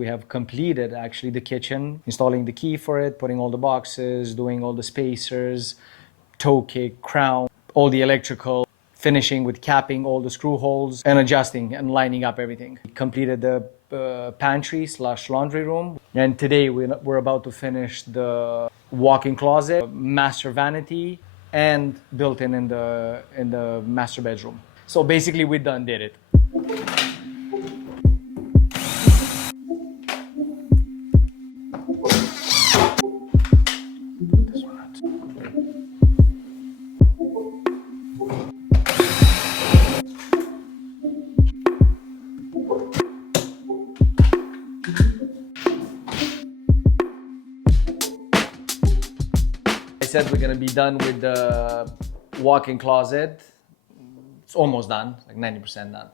We have completed actually the kitchen, installing the key for it, putting all the boxes, doing all the spacers, toe kick, crown, all the electrical, finishing with capping all the screw holes and adjusting and lining up everything. We completed the pantry / laundry room, and today we're about to finish the walk-in closet, master vanity, and built-in in the master bedroom. So basically we did it. I said we're gonna be done with the walk-in closet. It's almost done, like 90% done.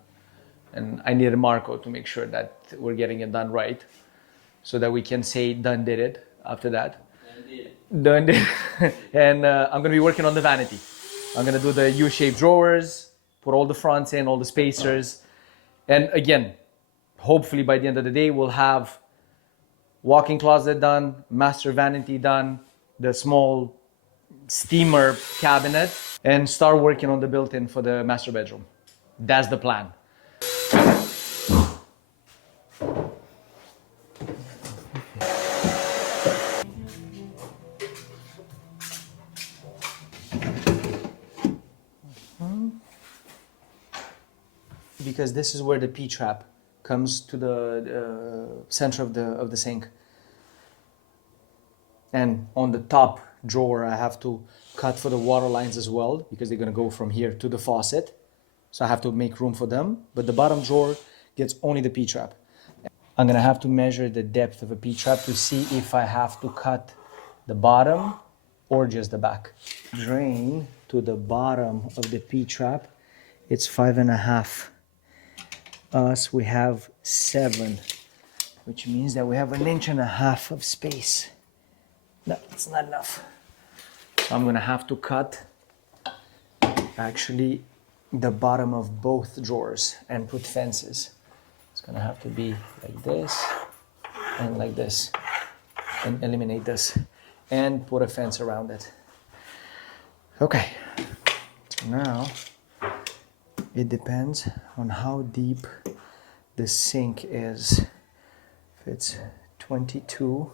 And I needed Marco to make sure that we're getting it done right, so that we can say done did it after that. Done did it. And I'm gonna be working on the vanity. I'm gonna do the U-shaped drawers, put all the fronts in, all the spacers. And again, hopefully by the end of the day, we'll have walk-in closet done, master vanity done, the small steamer cabinet, and start working on the built-in for the master bedroom. That's the plan. Because this is where the P-trap comes to the center of the sink. And on the top drawer, I have to cut for the water lines as well, because they're gonna go from here to the faucet. So I have to make room for them. But the bottom drawer gets only the P-trap. I'm gonna have to measure the depth of a P-trap to see if I have to cut the bottom or just the back. Drain to the bottom of the P-trap, it's 5.5. Us, we have 7, which means that we have 1.5 inches of space. No, it's not enough. So I'm gonna have to cut actually the bottom of both drawers and put fences. It's gonna have to be like this and like this, and eliminate this and put a fence around it. Okay, so now it depends on how deep the sink is. If it's 22,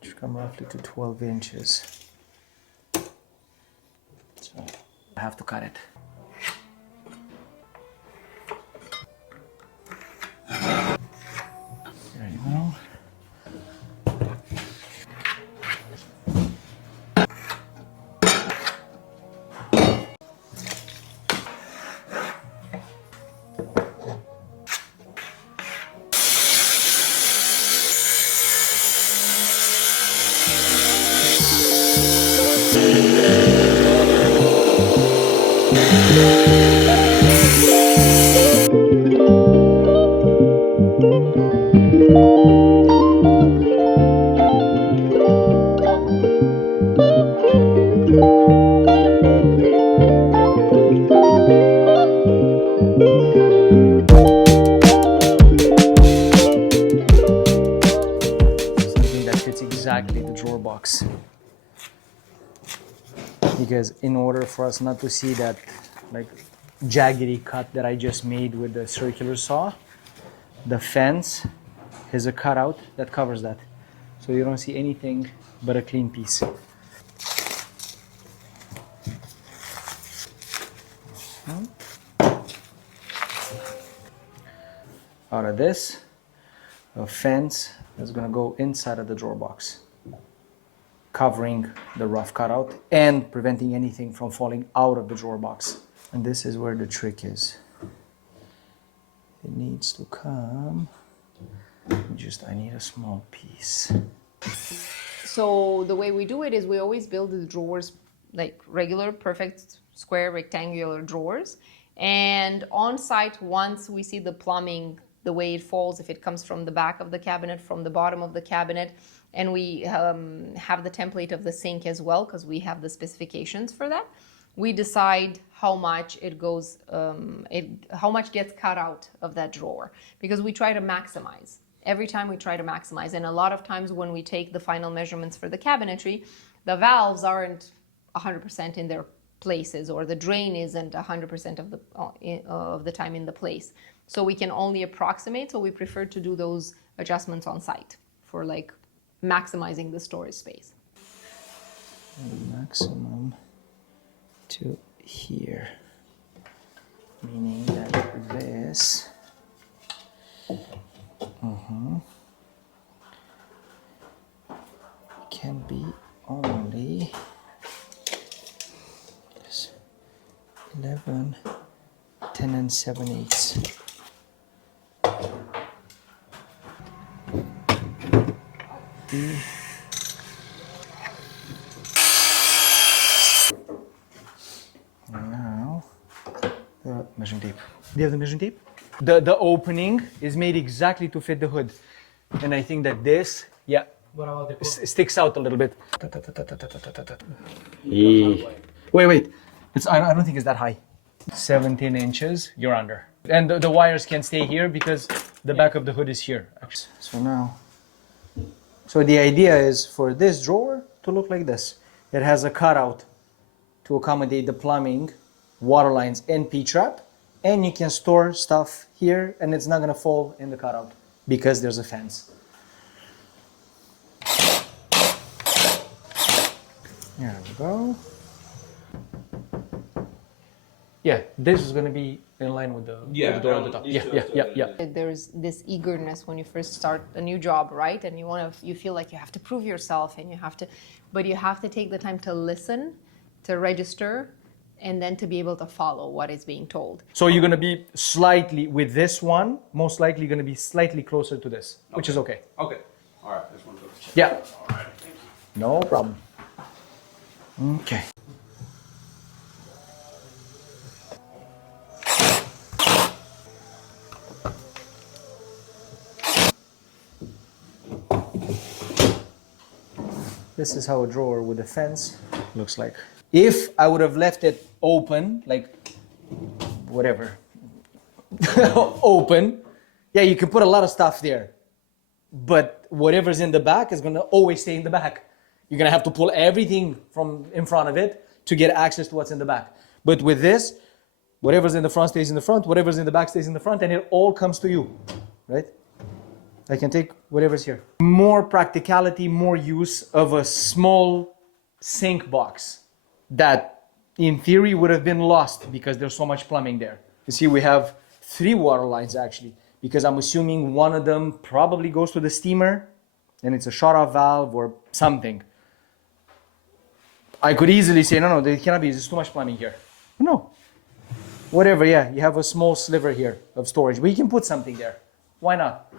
it should come roughly to 12 inches. So I have to cut it. There you go. Something that fits exactly the drawer box. Because in order for us not to see that like jaggedy cut that I just made with the circular saw, the fence has a cutout that covers that. So you don't see anything but a clean piece. Out of this, a fence is gonna go inside of the drawer box, covering the rough cutout and preventing anything from falling out of the drawer box. And this is where the trick is. It needs to come, I need a small piece. So the way we do it is we always build the drawers like regular, perfect, square, rectangular drawers. And on site, once we see the plumbing, the way it falls, if it comes from the back of the cabinet, from the bottom of the cabinet, and we have the template of the sink as well, because we have the specifications for that, we decide how much it goes, how much gets cut out of that drawer, because we try to maximize. every time we try to maximize. And a lot of times when we take the final measurements for the cabinetry, the valves aren't 100% in their places, or the drain isn't 100% of the time in the place. So we can only approximate, so we prefer to do those adjustments on site for like maximizing the storage space. Maximum to here, meaning that this can be only 11, 10 and 7/8. Now, the measuring tape. Do you have the measuring tape? The opening is made exactly to fit the hood. And I think that this, yeah, What about the sticks out a little bit. Wait. I don't think it's that high. 17 inches, you're under. And the wires can stay here because the back of the hood is here. So the idea is for this drawer to look like this. It has a cutout to accommodate the plumbing, water lines, and P-trap. And you can store stuff here and it's not gonna fall in the cutout because there's a fence. There we go. Yeah, this is going to be in line with the door at the top. Yeah. There's this eagerness when you first start a new job, right? And you feel like you have to prove yourself, and but you have to take the time to listen, to register, and then to be able to follow what is being told. So you're going to be slightly, with this one, most likely going to be slightly closer to this, which is okay. Okay. All right. I just want to check. Yeah. All right. Thank you. No problem. Okay. This is how a drawer with a fence looks like. If I would have left it open, like whatever, open, yeah, you can put a lot of stuff there. But whatever's in the back is gonna always stay in the back. You're gonna have to pull everything from in front of it to get access to what's in the back. But with this, whatever's in the front stays in the front, whatever's in the back stays in the front, and it all comes to you, right? I can take whatever's here. More practicality, more use of a small sink box that in theory would have been lost because there's so much plumbing there. You see, we have 3 water lines actually, because I'm assuming one of them probably goes to the steamer and it's a shut-off valve or something. I could easily say, no, there cannot be, there's too much plumbing here. No. Whatever, yeah, you have a small sliver here of storage, but you can put something there. Why not?